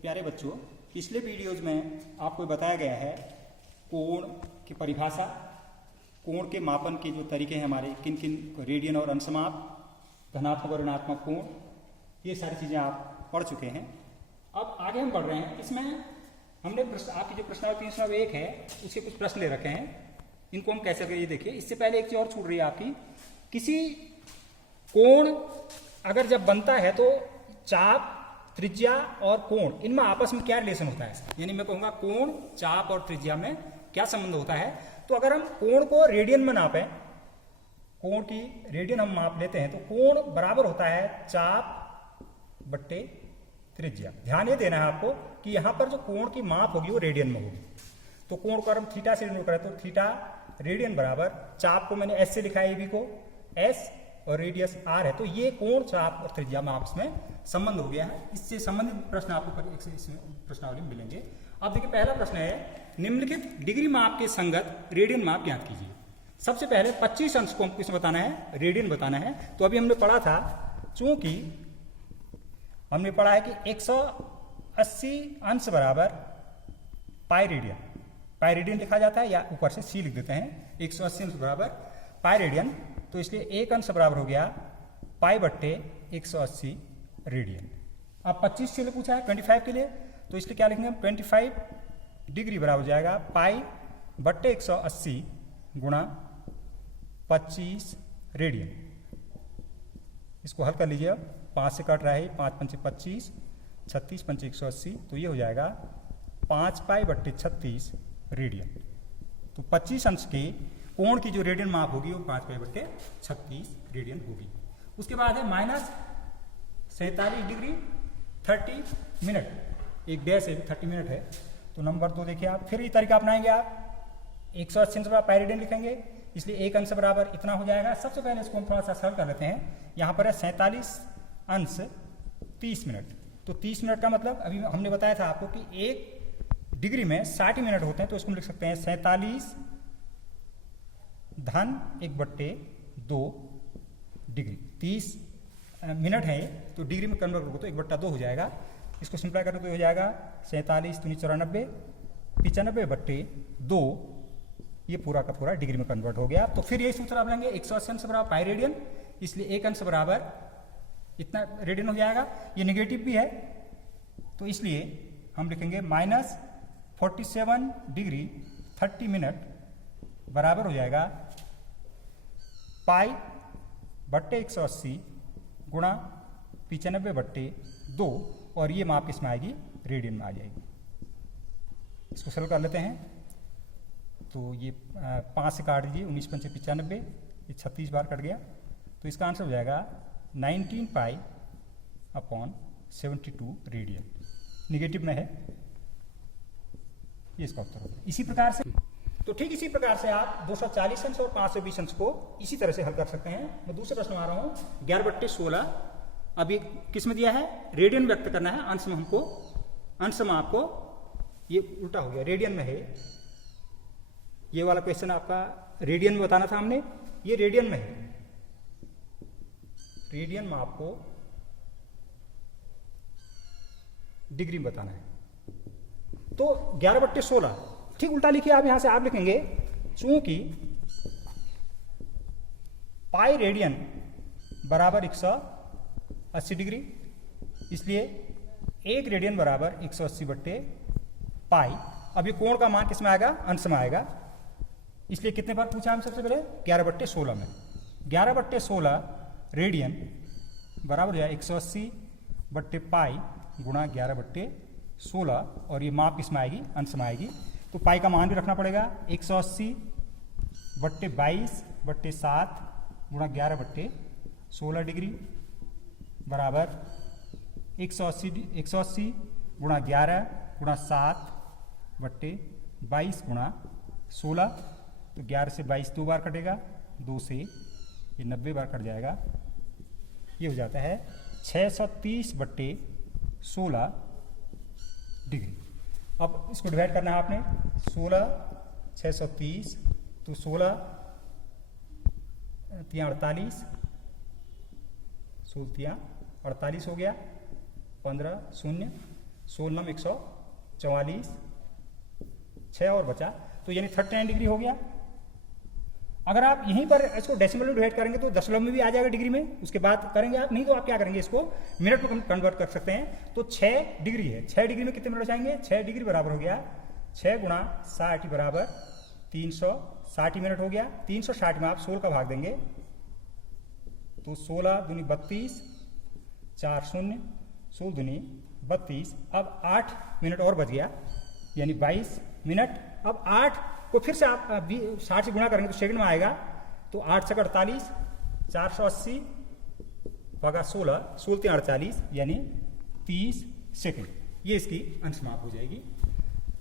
प्यारे बच्चों, पिछले वीडियोज में आपको बताया गया है कोण की परिभाषा, कोण के मापन के जो तरीके हैं हमारे, किन किन रेडियन और अंशमाप, धनात्मक और ऋणात्मक कोण, ये सारी चीज़ें आप पढ़ चुके हैं। अब आगे हम बढ़ रहे हैं। इसमें हमने आपकी जो प्रश्नावली 301 है उसके कुछ प्रश्न ले रखे हैं, इनको हम कैसे करें ये देखिए। इससे पहले एक चीज़ और छूट रही है आपकी, किसी कोण अगर जब बनता है तो चाप, त्रिज्या और कोण, इनमें आपस में क्या रिलेशन होता है, यानी मैं कहूँगा कोण, चाप और त्रिज्या में क्या संबंध होता है। तो अगर हम कोण को रेडियन में नापें, कोण की रेडियन हम माप लेते हैं, तो कोण बराबर होता है चाप बट्टे त्रिज्या। ध्यान ये देना है आपको कि यहाँ पर जो कोण की माप होगी वो रेडियन में होगी। तो कोण को अगर हम थीटा से डिनोट करें तो थीटा रेडियन बराबर, चाप को मैंने एस से लिखा है, ए बी को एस और रेडियस आर है। तो ये कोण, चाप और त्रिज्या में आपस में संबंध हो गया है। इससे संबंधित प्रश्न आपको इसमें प्रश्नावली में मिलेंगे। अब देखिए पहला प्रश्न है, निम्नलिखित डिग्री माप के संगत रेडियन माप ज्ञात कीजिए। सबसे पहले 25 अंश को हमको इसमें बताना है, रेडियन बताना है। तो अभी हमने पढ़ा था, चूंकि हमने पढ़ा है कि 180 अंश बराबर पाई रेडियन, पाई रेडियन लिखा जाता है या ऊपर से सी लिख देते हैं। 180 अंश बराबर पाई रेडियन, तो इसलिए एक अंश बराबर हो गया पाई बट्टे 180 रेडियन। अब 25 के लिए पूछा है, 25 के लिए, तो इसलिए क्या लिखेंगे हम, 25 डिग्री बराबर हो जाएगा पाई बट्टे 180 गुणा 25 रेडियन। इसको हल कर लीजिए। 5 से कट रहा है, 5 पंचे 25, 36 पंचे 180, तो ये हो जाएगा 5 पाई बट्टे 36 रेडियन। तो 25 अंश के कोण की जो रेडियन माप होगी वो 5 पाई बट्टे 36 रेडियन होगी। उसके बाद है माइनस 47 डिग्री 30 मिनट, एक डैश है, 30 मिनट है। तो नंबर 2 देखिए आप, फिर ये तरीका अपनाएंगे आप, 180 अंश बराबर पाई रेडियन लिखेंगे, इसलिए एक अंश बराबर इतना हो जाएगा। सबसे पहले इसको हम थोड़ा सा सरल कर लेते हैं। यहाँ पर है 47 अंश 30 मिनट, तो 30 मिनट का मतलब अभी हमने बताया था आपको कि एक डिग्री में 60 मिनट होते हैं, तो इसको लिख सकते हैं 47 धन 1/2 डिग्री। 30 मिनट है, तो डिग्री में कन्वर्ट करो तो 1/2 हो जाएगा। इसको सिंप्लाई करो तो हो जाएगा 47 दूनी 94, 95/2, ये पूरा का पूरा डिग्री में कन्वर्ट हो गया। तो फिर यही सूत्र आप लेंगे, 180 अंश बराबर पाई रेडियन, इसलिए एक अंश बराबर इतना रेडियन हो जाएगा। ये निगेटिव भी है, तो इसलिए हम लिखेंगे माइनस 47 डिग्री 30 मिनट बराबर हो जाएगा पाई बट्टे 180 गुणा 95/2, और ये माप किसमें आएगी, रेडियन में आ जाएगी। इसको सरल कर लेते हैं। तो ये 5 से काट दीजिए, 19 पंचे 95, ये 36 बार कट गया, तो इसका आंसर हो जाएगा 19 पाई अपॉन 72 रेडियन। निगेटिव में है, ये इसका उत्तर होगा। इसी प्रकार से, तो ठीक इसी प्रकार से आप 240 अंश और 520 अंश को इसी तरह से हल कर सकते हैं। मैं दूसरे प्रश्न में आ रहा हूँ, 11/16। अभी किस में दिया है, रेडियन व्यक्त करना है, अंश में हमको, अंश में आपको, ये उल्टा हो गया, रेडियन में है। ये वाला क्वेश्चन आपका रेडियन में बताना था हमने, ये रेडियन में है। रेडियन में आपको डिग्री में बताना है। तो 11/16 ठीक उल्टा लिखिए आप, यहां से आप लिखेंगे, चूंकि पाई रेडियन बराबर 180 डिग्री, इसलिए एक रेडियन बराबर 180 पाई। अब ये कोण का मान किसमें आएगा, अंश में आएगा, इसलिए कितने बार पूछा हम सबसे पहले, 11/16 में। 11/16 रेडियन बराबर है 180 पाई गुणा 11/16, और ये माप किसमें आएगी, अंश में आएगी। तो पाई का मान भी रखना पड़ेगा, 180/22/7 गुणा 11/16 डिग्री बराबर 180 गुणा 11 गुणा 7/22 गुणा 16। तो 11 से 22 2 बार कटेगा, 2 से ये 90 बार कट जाएगा, ये हो जाता है 630/16 डिग्री। अब इसको डिवाइड करना है आपने, 16 630, तो 16 तियाँ 48, 16 तियाँ 48 हो गया, 15 शून्य, 16 144, 6 और बचा, तो यानी 39 डिग्री हो गया। अगर आप यहीं पर इसको डेसिमल में डिवाइड करेंगे तो दशमलव में भी आ जाएगा डिग्री में, उसके बाद करेंगे आप, नहीं तो आप क्या करेंगे, इसको मिनट में कन्वर्ट कर सकते हैं। तो 6 डिग्री है, 6 डिग्री में कितने मिनट जाएंगे, 6 डिग्री बराबर हो गया 6 गुणा 60 बराबर 360 मिनट हो गया। 360 में आप 16 का भाग देंगे तो 16 दूनी 32, 4 शून्य, 16 दूनी 32, अब 8 मिनट और बच गया यानी 22 मिनट। अब 8 को फिर से आप 60 से गुणा करेंगे तो सेकंड में आएगा, तो 8 से 48, 480 भागा 16, 16 3 48 यानी 30 सेकंड, ये इसकी अंशमाप हो जाएगी।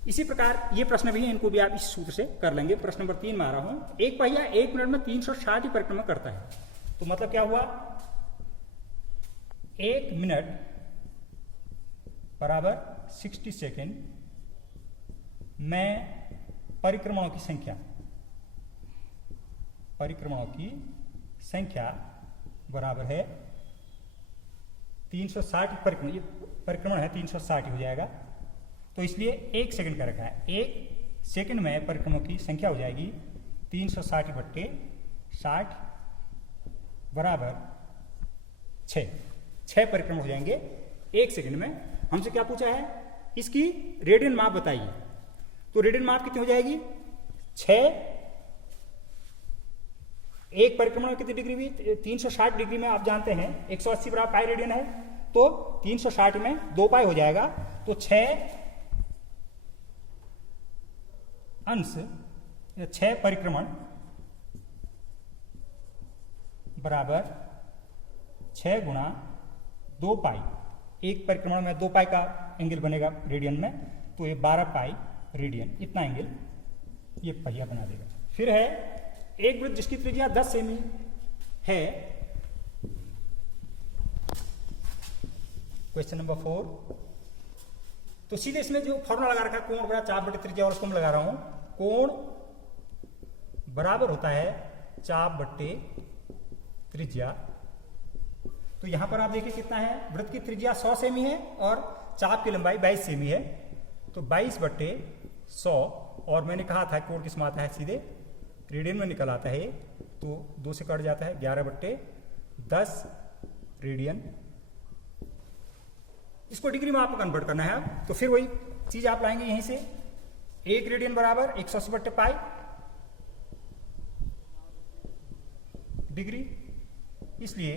इसी प्रकार ये प्रश्न भी है, इनको भी आप इस सूत्र से कर लेंगे। प्रश्न नंबर 3 में आ रहा हूं, एक पहिया 1 मिनट में 360 की परिक्रमा करता है, तो मतलब क्या हुआ, 1 मिनट बराबर 60 सेकेंड में परिक्रमणों की संख्या बराबर है 360 परिक्रमण, ये परिक्रमण है 360 हो जाएगा, तो इसलिए 1 सेकंड का रखा है। 1 सेकंड में परिक्रमणों की संख्या हो जाएगी 360 बट्टे 60 बराबर 6 परिक्रमण हो जाएंगे 1 सेकंड में। हमसे क्या पूछा है, इसकी रेडियन माप बताइए, तो रेडियन माप कितनी हो जाएगी 6, एक परिक्रमण में कितनी डिग्री हुई, 360 डिग्री में आप जानते हैं 180 बराबर पाई रेडियन है, तो 360 में 2 पाई हो जाएगा, तो 6 अंश 6 परिक्रमण बराबर 6 गुणा 2 पाई। एक परिक्रमण में 2 पाई का एंगल बनेगा रेडियन में, तो ये 12 पाई रेडियन, इतना एंगल ये पहिया बना देगा। फिर है एक वृत्त जिसकी त्रिज्या 10 सेमी है, क्वेश्चन नंबर 4। तो सीधे इसमें जो फॉर्मूला लगा रखा है, कोण बराबर चाप बटे त्रिज्या, और उसको मैं लगा रहा हूं, कोण बराबर होता है चाप बटे त्रिज्या। तो यहां पर आप देखिए कितना है, वृत्त की त्रिज्या 100 सेमी है और चाप की लंबाई 22 सेमी है, तो 22 बट्टे 100, और मैंने कहा था कोण किस में आता है, सीधे रेडियन में निकल आता है, तो 2 से कट जाता है, 11 बट्टे 10 रेडियन। इसको डिग्री में आपको कन्वर्ट करना है, तो फिर वही चीज आप लाएंगे यहीं से, 1 रेडियन बराबर 180 बट्टे पाई डिग्री, इसलिए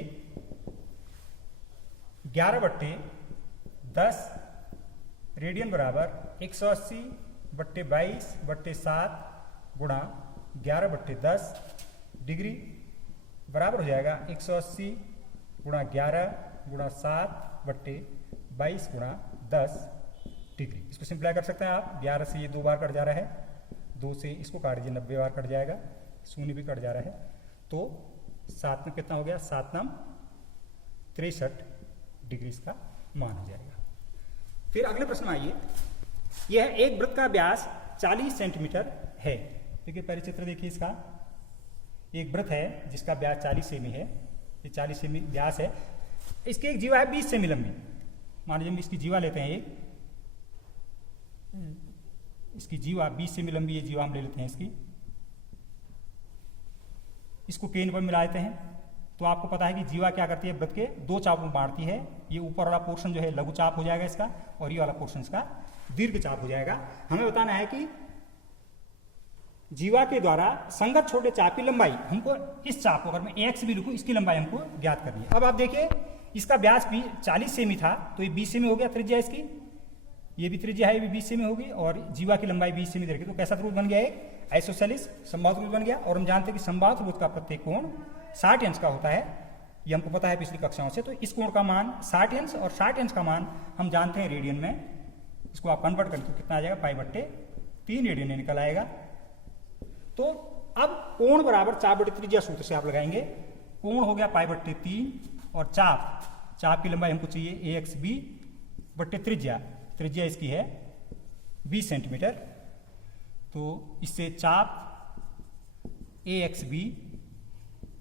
11 बट्टे 10 रेडियन बराबर 180 बट्टे 22 बट्टे 7 गुणा 11 बट्टे 10 डिग्री बराबर हो जाएगा 180 गुणा 11 गुणा 7 बट्टे 22 गुणा 10 डिग्री। इसको सिंप्लाई कर सकते हैं आप, 11 से ये 2 बार कट जा रहा है, 2 से इसको काट दीजिए, 90 बार कट जाएगा, शून्य भी कट जा रहा है, तो 7 में कितना हो गया, 7 नम 63 डिग्री इसका मान हो जाएगा। फिर अगले प्रश्न में आइए, यह एक वृत्त का व्यास 40 सेंटीमीटर है। देखिए पहले चित्र देखिए इसका, एक वृत्त है जिसका व्यास 40 सेमी है, ये 40 सेमी व्यास है, इसकी एक जीवा है 20 सेमी लंबी। मान लीजिए हम इसकी जीवा लेते हैं, एक इसकी जीवा 20 सेमी लंबी, ये जीवा हम ले लेते हैं इसकी, इसको केंद्र पर मिला देते हैं, तो आपको पता है कि जीवा क्या करती है, वृत्त के 2 चापों में बांटती है। ये ऊपर वाला पोर्शन जो है लघु चाप हो जाएगा इसका, और ये वाला पोर्शन इसका दीर्घ चाप हो जाएगा। हमें बताना है कि जीवा के द्वारा संगत छोटे चाप की लंबाई, हमको इस चाप को अगर मैं एक्स भी लिखूं, इसकी लंबाई हमको ज्ञात करनी है। अब आप देखिए इसका व्यास भी 40 सेमी था, तो ये 20 सेमी हो गया त्रिज्या इसकी, ये भी त्रिज्या है, ये भी 20 सेमी होगी, और जीवा की लंबाई 20 सेमी रहेगी, तो कैसा त्रिभुज बन गया, एक आइसोसेलिस समबाहु त्रिभुज बन गया। और हम जानते हैं कि समबाहु त्रिभुज का प्रत्येक कोण 60 अंश का होता है, ये हमको पता है पिछली कक्षाओं से। तो इस कोण का मान 60 अंश, और 60 अंश का मान हम जानते हैं रेडियन में, इसको आप कन्वर्ट करें तो कितना आ जाएगा, पाई बट्टे 3 रेडियन निकल आएगा। तो अब कोण बराबर चाप बटे त्रिज्या सूत्र से आप लगाएंगे, कोण हो गया पाई बट्टे 3, और चाप की लंबाई हमको चाहिए AXB बट्टे त्रिज्या इसकी है 20 सेंटीमीटर, तो इससे चाप AXB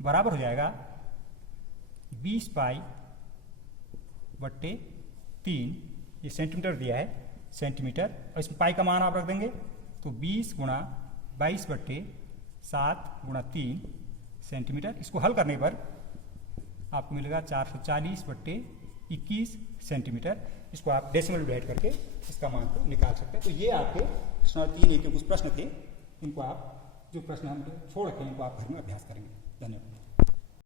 बराबर हो जाएगा 20 पाई बट्टे 3 ये सेंटीमीटर दिया है, सेंटीमीटर, और इसमें पाई का मान आप रख देंगे तो 20 गुणा 22/7 गुणा 3 सेंटीमीटर। इसको हल करने पर आपको मिलेगा 440/21 सेंटीमीटर। इसको आप डेसिमल डिवाइड करके इसका मान को निकाल सकते हैं। तो ये आपके 3 के कुछ प्रश्न थे, इनको आप जो प्रश्न हम छोड़ रखे हैं इनको आप घर में अभ्यास करेंगे। धन्यवाद।